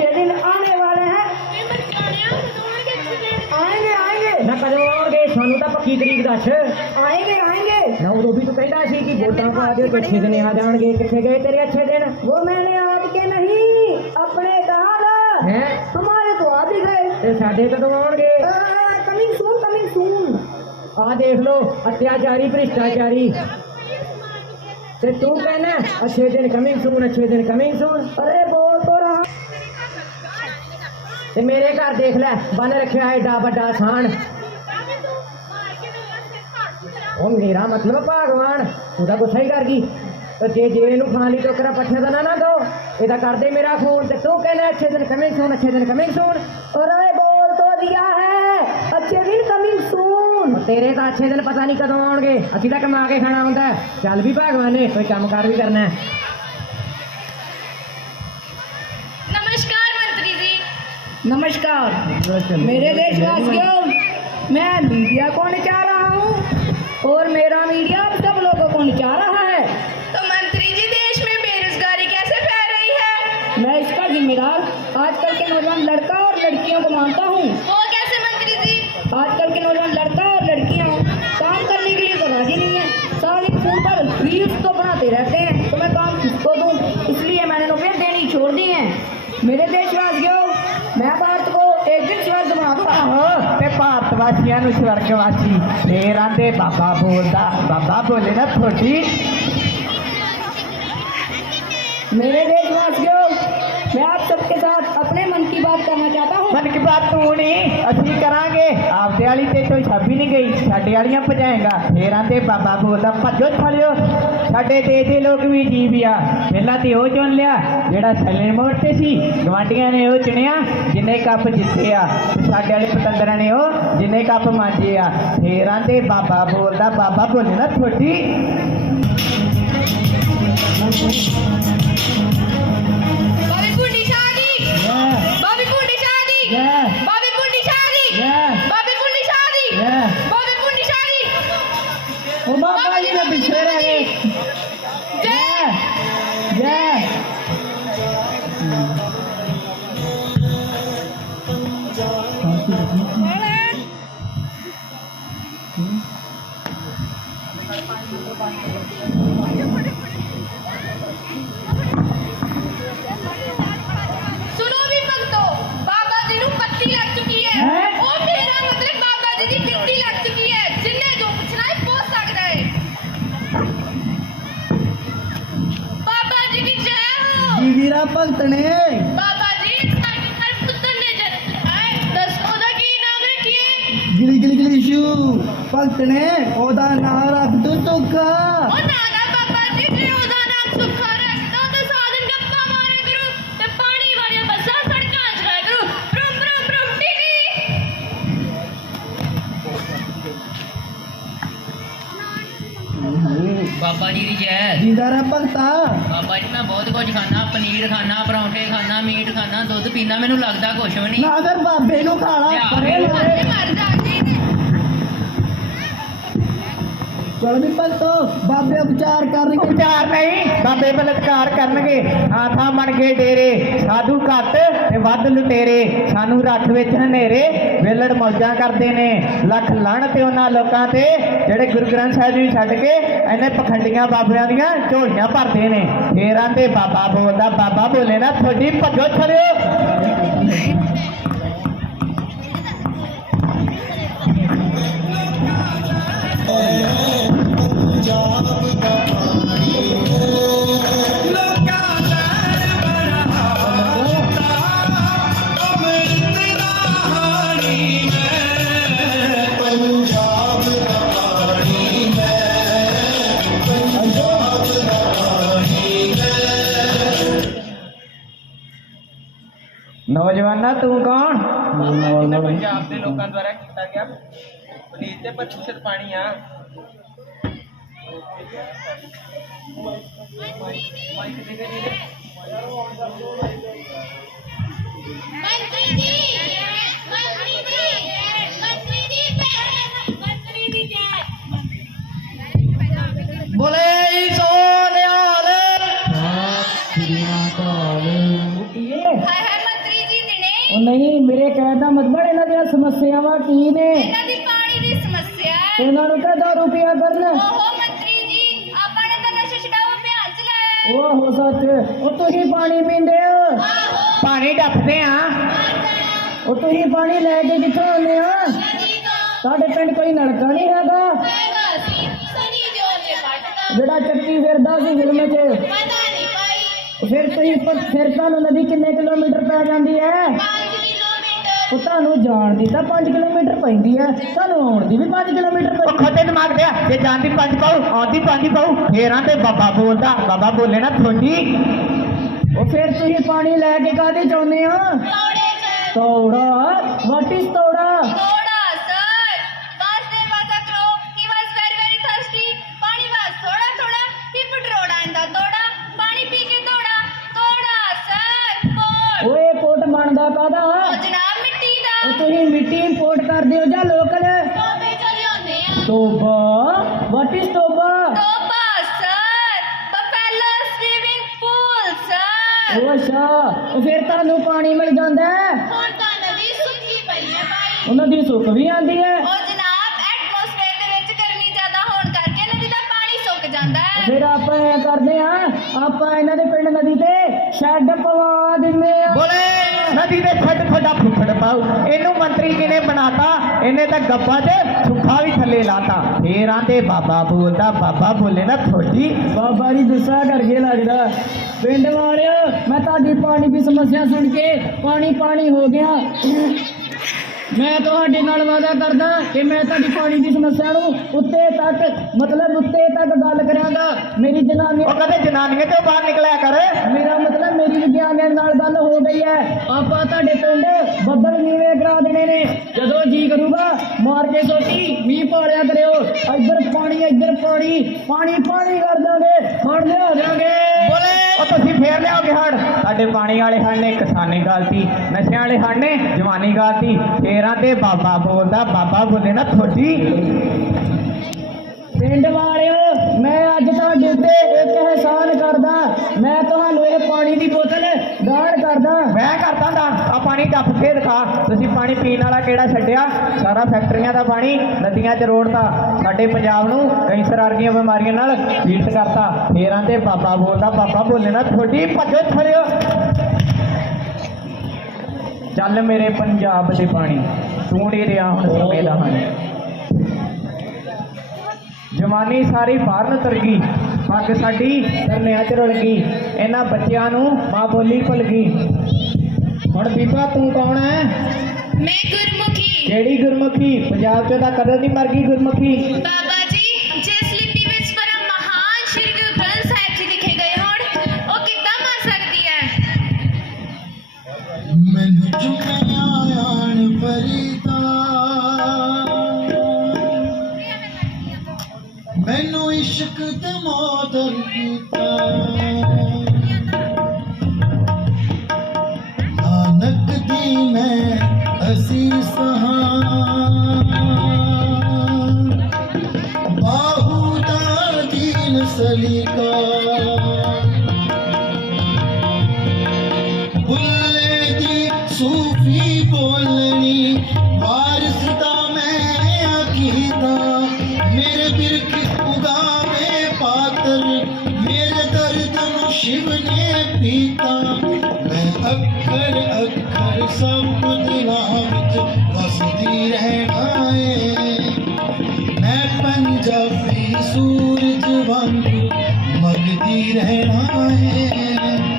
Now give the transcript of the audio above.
के दिन आने वाले हैं। आएँगे आएँगे। ना कदों आओगे सानू तो पक्की तरीक दस। आएँगे आएँगे। ना वो भी तो कहता सी कि वोटा पा दे अच्छे दिन आ जाएँगे कितने गए तेरे अच्छे दिन? वो मैंने आज के नहीं अपने कहा था हमारे तो आ भी गए साढ़े तो आओगे? Coming soon coming soon. आ देख लो अत्याचारी भ्रिष्टाचारी। तू कहना अच्छे दिन कमिंग सून अच्छे दिन कमिंग सून। अरे वो ਤੇ ਮੇਰੇ ਘਰ ਦੇਖ ਲੈ, ਬੰਨ ਰੱਖਿਆ ਏਡਾ ਵੱਡਾ ਸਾਣ। ਉਹ ਮੇਰਾ ਮਤਲਬ ਭਗਵਾਨ ਉਹਦਾ ਗੁੱਸਾ ਹੀ ਕਰ ਤੇ ਜੇ ਜੇਰੇ ਨੂੰ ਖਾਣ ਲਈ ਟੋਕਰਾ ਪੱਠੇ ਦਾ ਨਾ ਨਾ ਦੋ ਇਹਦਾ ਕਰਦੇ ਮੇਰਾ ਫੋਨ ਤੇ ਤੂੰ ਕਹਿੰਦਾ ਅੱਛੇ ਦਿਨ ਕਮਿੰਗ ਸੂਨ ਅੱਛੇ ਦਿਨ ਕਮਿੰਗ ਸੂਨ ਔਰ ਆਏ ਬੋਲ ਤੋ ਦਿਆ ਹੈ, ਅੱਛੇ ਦਿਨ ਕਮਿੰਗ ਸੂਨ ਤੇਰੇ ਤਾਂ ਅੱਛੇ ਦਿਨ ਪਤਾ ਨਹੀਂ ਕਦੋਂ ਆਉਣਗੇ, ਅਸੀਂ ਤਾਂ ਕਮਾ ਕੇ ਖਾਣਾ ਹੁੰਦਾ। ਚੱਲ ਵੀ ਭਗਵਾਨ ਨੇ ਕੋਈ ਕੰਮ ਕਰ ਵੀ ਕਰਨਾ नमस्कार। मेरे देशवासियों मैं मीडिया को नचा रहा हूँ और मेरा मीडिया अब सब लोगों को नचा रहा है। तो मंत्री जी देश में बेरोजगारी कैसे फैल रही है? मैं इसका जिम्मेदार आजकल के नौजवान लड़का और लड़कियों को मानता हूँ। वो कैसे मंत्री जी? आजकल के नौजवान लड़का और लड़कियाँ काम करने के लिए तो राज़ी नहीं है। सारा फ़ोन पर रील्स तो बनाते रहते हैं। तो मैं काम किसको दूँ? इसलिए मैंने नौकरियाँ देनी छोड़ दी हैं। मेरे देशवासियों मैं भारत को एक दिन स्वर्ग बनाता हूँ ते भारत वासियों नु स्वर्गवासी फिर आंदे बाबा बोलता बाबा बोले ना थोड़ी मेरे देशवासियों मैं आप सबके ਮਨ ਕੀ ਬਾਤ ਤੂੰ ਨਹੀਂ ਅਸੀਂ ਕਰਾਂਗੇ। ਆਪਦੇ ਵਾਲੀ ਤੇ ਕੋਈ ਛਾਬੀ ਨਹੀਂ ਗਈ। ਸਾਡੇ ਵਾਲੀਆਂ ਭਜਾਏਗਾ। ਫੇਰ ਆਂਦੇ ਬਾਬਾ ਬੋਲਦਾ ਭੱਜੋ ਛਾਲਿਓ। ਸਾਡੇ ਦੇਸ਼ ਦੇ ਲੋਕ ਵੀ ਜੀਵ ਪਹਿਲਾਂ ਤੇ ਉਹ ਚੁਣ ਲਿਆ, ਜਿਹੜਾ ਥੱਲੇ ਮੋੜ ਤੇ ਸੀ ਗਵਾਂਡੀਆਂ ਨੇ ਉਹ ਚੁਣਿਆ, ਜਿੰਨੇ ਕੱਪ ਜਿੱਤੇ ਆ। ਸਾਡੇ ਵਾਲੇ ਪਤੰਦਰਾਂ ਨੇ ਉਹ, ਜਿੰਨੇ ਕੱਪ ਮਾਂਜੇ ਆ। ਫੇਰ ਆਂਦੇ ਬਾਬਾ ਬੋਲਦਾ ਬਾਬਾ ਬੋਲੇ ਨਾ ਥੋੜੀ। Babi pun dicari. Babi pun dicari. Babi pun dicari. Oh, Bapak ini bicara nih. Yeah. Yeah. Thank you. ਹੋ ਵੀਰਾ ਭਗਤ ਨੇ ਬਾਬਾ ਜੀ ਸਾਡੇ ਘਰ ਪੁੱਤਰ ਨੇ ਜਨਮ ਹੈ। ਦੱਸੋ ਉਹਦਾ ਕੀ ਨਾਮ ਰੱਖੀਏ ਗਿਲੀ ਗਿਲੀ ਗਿਲੀ ਸ਼ੂ। ਭਗਤ ਨੇ ਉਹਦਾ ਨਾਂ ਰੱਖ ਤੂੰ ਸੁੱਖਾ ਬਾਬਾ ਜੀ ਦੀ ਜੈ। ਜਿੰਦਾ ਰਹਿ ਭਗਤਾ। ਬਾਬਾ ਜੀ ਮੈਂ ਬਹੁਤ ਕੁਝ ਖਾਣਾ ਪਨੀਰ ਖਾਣਾ ਪਰੌਂਠੇ ਖਾਣਾ ਮੀਟ ਖਾਣਾ ਦੁੱਧ ਪੀਣਾ ਮੈਨੂੰ ਲੱਗਦਾ ਕੁਛ ਵੀ ਨਹੀਂ। ਨਾ ਅਗਰ ਬਾਬੇ ਨੂੰ ਖਾਲਾ ਚਲ ਵੀ ਭਗਤੋ, ਬਾਬੇ ਉਪਚਾਰ ਕਰਨਗੇ। ਉਪਚਾਰ ਨਹੀਂ, ਬਾਬੇ ਬਲਤਕਾਰ ਕਰਨਗੇ। ਆਥਾ ਬਣ ਗਏ ਡੇਰੇ, ਸਾਧੂ ਘੱਟ ਤੇ ਵੱਧ ਲੁਟੇਰੇ। ਸਾਨੂੰ ਰੱਖ ਵਿੱਚ ਹਨੇਰੇ, ਵੇਲੜ ਮੌਜਾਂ ਕਰਦੇ ਨੇ। ਲੱਖ ਲਣ ਤੇ ਉਹਨਾਂ ਲੋਕਾਂ ਤੇ, ਜਿਹੜੇ ਗੁਰੂ ਗ੍ਰੰਥ ਸਾਹਿਬ ਜੀ ਛੱਡ ਕੇ ਇਹਨੇ ਪਖੰਡੀਆਂ ਬਾਬਿਆਂ ਦੀਆਂ ਝੋਲੀਆਂ ਭਰਦੇ ਨੇ। ਫੇਰਾਂ ਤੇ ਬਾਬਾ ਬੋਲਦਾ, ਬਾਬਾ ਬੋਲੇ ਨਾ, ਤੁਹਾਡੀ ਭੱਜੋ ਛੜਿਓ ਨੌਜਵਾਨਾ, ਤੂੰ ਕੌਣ? ਪੰਜਾਬ ਦੇ ਲੋਕਾਂ ਦੁਆਰਾ ਕੀਤਾ ਗਿਆ ਪਨੀਰ ਤੇ 25% ਪਾਣੀ ਆ। ਮੰਤਰੀ ਉਹ ਨਹੀਂ ਮੇਰੇ ਕਹਿਣ ਦਾ ਮਤਲਬ ਇਹਨਾਂ ਦੀਆਂ ਸਮੱਸਿਆਵਾਂ ਕੀ ਨੇ? ਇਹਨਾਂ ਦੀ ਪਾਣੀ ਦੀ ਸਮੱਸਿਆ ਹੈ। ਇਹਨਾਂ ਨੂੰ ਕਹ ਦਾਰੂ ਪੀਆ ਕਰਨ। ਓਹੋ ਮੰਤਰੀ ਜੀ ਆਪਾਂ ਨੇ ਤਾਂ ਨਸ਼ਾ ਛਡਾਓ ਅਭਿਆਨ ਚਲਾਇਆ। ਉਹ ਹੋ ਸੱਚ ਉਹ ਤੁਸੀਂ ਪਾਣੀ ਪੀਂਦੇ ਹੋ? ਪਾਣੀ ਡੱਫਦੇ ਆ। ਉਹ ਤੁਸੀਂ ਪਾਣੀ ਲੈ ਕੇ ਕਿੱਥੋਂ ਆਉਂਦੇ ਹੋ? ਤੋਂ ਸਾਡੇ ਪਿੰਡ ਕੋਈ ਨਲਕਾ ਨਹੀਂ ਹੈਗਾ। ਜਿਹੜਾ ਚੱਕੀ ਫਿਰਦਾ ਸੀ ਫਿਲਮ 'ਚ। ਫਿਰ ਤੁਸੀਂ ਪ- ਫਿਰ ਤੁਹਾਨੂੰ ਨਦੀ ਕਿੰਨੇ ਕਿਲੋਮੀਟਰ ਪੈ ਜਾਂਦੀ ਹੈ? 5 ਕਿਲੋਮੀਟਰ ਉਹ ਤੁਹਾਨੂੰ ਜਾਣ ਦੀ ਤਾਂ 5 ਕਿਲੋਮੀਟਰ ਪੈਂਦੀ ਹੈ। ਤੁਹਾਨੂੰ ਆਉਣ ਦੀ ਵੀ 5 ਕਿਲੋਮੀਟਰ ਉਹ ਪੈਂਦੀ ਖੋਤੇ ਦਿਮਾਗ ਦੇ ਆ, ਜੇ ਜਾਂਦੀ ਪੰਜ ਪਾਉ ਆਉਂਦੀ ਪੰਜ ਪਾਉ ਫੇਰਾਂ ਤੇ ਬਾਬਾ ਬੋਲਦਾ ਬਾਬਾ ਬੋਲੇ ਨਾ ਥੋੜੀ। ਉਹ ਫਿਰ ਤੁਸੀਂ ਪਾਣੀ ਲੈ ਕੇ ਕਾਹਦੇ ਚਾਹੁੰਦੇ ਹੋ? ਤੋੜੇ ਚ। ਤੋੜਾ ਵਾਟ ਇਜ਼ ਤੋੜਾ। ਤੋੜਾ। ਬਣਦਾ ਕਾਦਾ ਜਨਾਬ ਮਿੱਟੀ ਦਾ। ਤੁਸੀਂ ਮਿੱਟੀ ਇੰਪੋਰਟ ਕਰਦੇ ਹੋ ਜਾਂ ਲੋਕਲ ਟੋਬੇ ਚ ਲਿਆਉਂਦੇ ਆ। ਤੋਬਾ? ਵਾਟ ਇਜ਼ ਤੋਬਾ? ਤੋਬਾ sir buffalo swimming pool sir ਉਹ ਅੱਛਾ ਉਹ ਫਿਰ ਤੁਹਾਨੂੰ ਪਾਣੀ ਮਿਲ ਜਾਂਦਾ ਹੈ? ਹੁਣ ਤਾਂ ਨਦੀ ਸੁੱਕੀ ਪਈ ਹੈ ਭਾਈ। ਉਹਨਾਂ ਦੀ ਸੁੱਕ ਵੀ ਆਂਦੀ ਹੈ? ਉਹ ਜਨਾਬ ਐਟਮੋਸਫੇਅਰ ਦੇ ਵਿੱਚ ਗਰਮੀ ਜ਼ਿਆਦਾ ਹੋਣ ਕਰਕੇ ਨਦੀ ਦਾ ਪਾਣੀ ਸੁੱਕ ਜਾਂਦਾ ਹੈ। ਫਿਰ ਆਪਾਂ ਇਹ ਕਰਦੇ ਆ ਆਪਾਂ ਇਹਨਾਂ ਦੇ ਪਿੰਡ ਨਦੀ ਤੇ ਸ਼ੈੱਡ ਪਵਾ ਦਿੰਦੇ ਪਾਉ। ਇਹਨੂੰ ਮੰਤਰੀ ਕਿਨੇ ਬਣਾਤਾ? ਇਹਨੇ ਤਾਂ ਗੱਬਾ ਤੇ ਸੁੱਖਾ ਵੀ ਥੱਲੇ ਲਾਤਾ। ਫੇਰਾਂ ਤੇ ਬਾਬਾ ਬੋਲਦਾ, ਬਾਬਾ ਬੋਲੇ ਨਾ ਥੋੜੀ ਬਾਬਾ ਜੀ, ਗੁੱਸਾ ਕਰਕੇ ਲੱਗਦਾ। ਪਿੰਡ ਵਾਲਿਓ, ਮੈਂ ਤੁਹਾਡੀ ਪਾਣੀ ਦੀ ਸਮੱਸਿਆ ਸੁਣ ਕੇ ਪਾਣੀ ਪਾਣੀ ਹੋ ਗਿਆ। ਮੈਂ ਤੁਹਾਡੇ ਨਾਲ ਵਾਅਦਾ ਕਰਦਾ ਕਿ ਮੈਂ ਤੁਹਾਡੀ ਪਾਣੀ ਦੀ ਸਮੱਸਿਆ ਨੂੰ ਉੱਤੇ ਤੱਕ ਮਤਲਬ ਉੱਤੇ ਤੱਕ ਗੱਲ ਕਰਾਂਗਾ। ਮੇਰੀ ਜਨਾਨੀ ਉਹ ਕਦੇ ਜਨਾਨੀਆਂ ਤੋਂ ਬਾਹਰ ਨਿਕਲਿਆ ਕਰ। ਮੇਰਾ ਮਤਲਬ ਮੇਰੀ ਵਿਗਿਆਨੀਆਂ ਨਾਲ ਗੱਲ ਹੋ ਗਈ ਹੈ। ਆਪਾਂ ਤੁਹਾਡੇ ਪਿੰਡ ਬੱਦਲ ਨੀਵੇਂ ਕਰਾ ਦੇਣੇ ਨੇ। ਜਦੋਂ ਜੀ ਕਰੂਗਾ ਮਾਰ ਕੇ ਸੋਟੀ ਮੀਂਹ ਪਾਲਿਆ ਕਰਿਓ। ਇੱਧਰ ਪਾਣੀ ਇੱਧਰ ਪਾਣੀ ਪਾਣੀ ਪਾਣੀ ਕਰ ਦਾਂਗੇ। ਫੜ ਲਿਆ ਜਾਾਂਗੇ। ਬੋਲੇ। ਉਹ ਤੁਸੀਂ ਫੇਰ ਲਿਆਓਗੇ ਹੜ ਸਾਡੇ ਪਾਣੀ ਵਾਲੇ ਹੜ ਨੇ, ਕਿਸਾਨੀ ਗਲਤੀ, ਨਸ਼ਿਆਂ ਵਾਲੇ ਹੜ ਨੇ, ਜਵਾਨੀ ਗਲਤੀ ਫੇਰਾਂ ਤੇ ਬਾਬਾ ਬੋਲਦਾ, ਬਾਬਾ ਬੋਲੇ ਨਾ ਥੋੜੀ ਪਿੰਡ ਵਾਲਿਓ, ਮੈਂ ਅੱਜ ਤੁਹਾਡੇ ਉੱਤੇ ਇੱਕ ਅਹਿਸਾਨ ਕਰਦਾ, ਮੈਂ ਤੁਹਾਨੂੰ ਇਹ ਪਾਣੀ ਦੀ ਬੋਤਲ ਦਾਨ ਕਰਦਾ। ਮੈਂ ਕਰਦਾ ਦਾ ਆ ਪਾਣੀ ਡੱਫ ਕੇ ਦਿਖਾ, ਤੁਸੀਂ ਪਾਣੀ ਪੀਣ ਵਾਲਾ ਕਿਹੜਾ ਛੱਡਿਆ? ਸਾਰਾ ਫੈਕਟਰੀਆਂ ਦਾ ਪਾਣੀ, ਨਦੀਆਂ 'ਚ ਰੋੜਤਾ। ਸਾਡੇ ਪੰਜਾਬ ਨੂੰ ਕੈਂਸਰ ਵਰਗੀਆਂ ਬਿਮਾਰੀਆਂ ਨਾਲ ਪੀੜਤ ਕਰਤਾ। ਫੇਰਾਂ ਤੇ ਬਾਬਾ ਬੋਲਦਾ, ਬਾਬਾ ਬੋਲੇ ਨਾ ਥੋੜੀ ਭੱਜੋ ਥੜਿਓ ਚੱਲ ਮੇਰੇ ਪੰਜਾਬ ਦੇ ਪਾਣੀ, ਤੂੰ ਨਹੀਂ ਰਿਹਾ ਹੁਣ ਸਮੇਂ ਦਾ ਹਾਣੀ ਜਵਾਨੀ ਸਾਰੀ ਬਾਹਰ ਨੂੰ ਤੁਰ ਗਈ, ਪੱਗ ਸਾਡੀ ਧਰਨਿਆਂ 'ਚ ਰੁਲ ਗਈ, ਇਹਨਾਂ ਬੱਚਿਆਂ ਨੂੰ ਮਾਂ ਬੋਲੀ ਭੁੱਲ ਗਈ। ਹੁਣ ਬੀਬਾ ਤੂੰ ਕੌਣ ਹੈ? ਮੈਂ ਗੁਰਮੁਖੀ ਕਿਹੜੀ ਗੁਰਮੁਖੀ ਪੰਜਾਬ 'ਚ ਤਾਂ ਕਦੋਂ ਦੀ ਮਰ ਗਈ ਗੁਰਮੁਖੀ ਬਾਬਾ ਜੀ ਜਿਸ ਲਿਪੀ ਵਿੱਚ ਪਰਮ ਮਹਾਨ ਸ਼੍ਰੀ ਗੁਰੂ ਗ੍ਰੰਥ ਸਾਹਿਬ ਜੀ ਲਿਖੇ ਗਏ ਹੋਣ ਉਹ ਕਿੱਦਾਂ ਮਰ ਸਕਦੀ ਹੈ ਮੈਨੂੰ ਚੁੱਕਿਆ ਆਣ ਫਰੀਦਾ ਮੈਨੂੰ ਇਸ਼ਕ ਤੇ ਮੋਦਰ ਕੀਤਾ ਨਾਨਕ ਦੀ ਮੈਂ ਅਸੀਸ ਬਾਹੂ ਦਾ ਦੀਨ ਸਲੀਕਾ ਬੁੱਲੇ ਦੀ ਸੂਫੀ ਬੋਲਣੀ ਵਾਰਿਸ ਦਾ ਮੈਂ ਆਖੀਦਾ ਮੇਰੇ ਬਿਰਖ ਉਗਾਵੇ ਪਾਤਰ ਮੇਰੇ ਦਰਦ ਨੂੰ ਸ਼ਿਵ ਨੇ ਪੀਤਾ ਮੈਂ ਅੱਖਰ ਮੰਗਦੀ ਰਹਿਣਾ ਹੈ।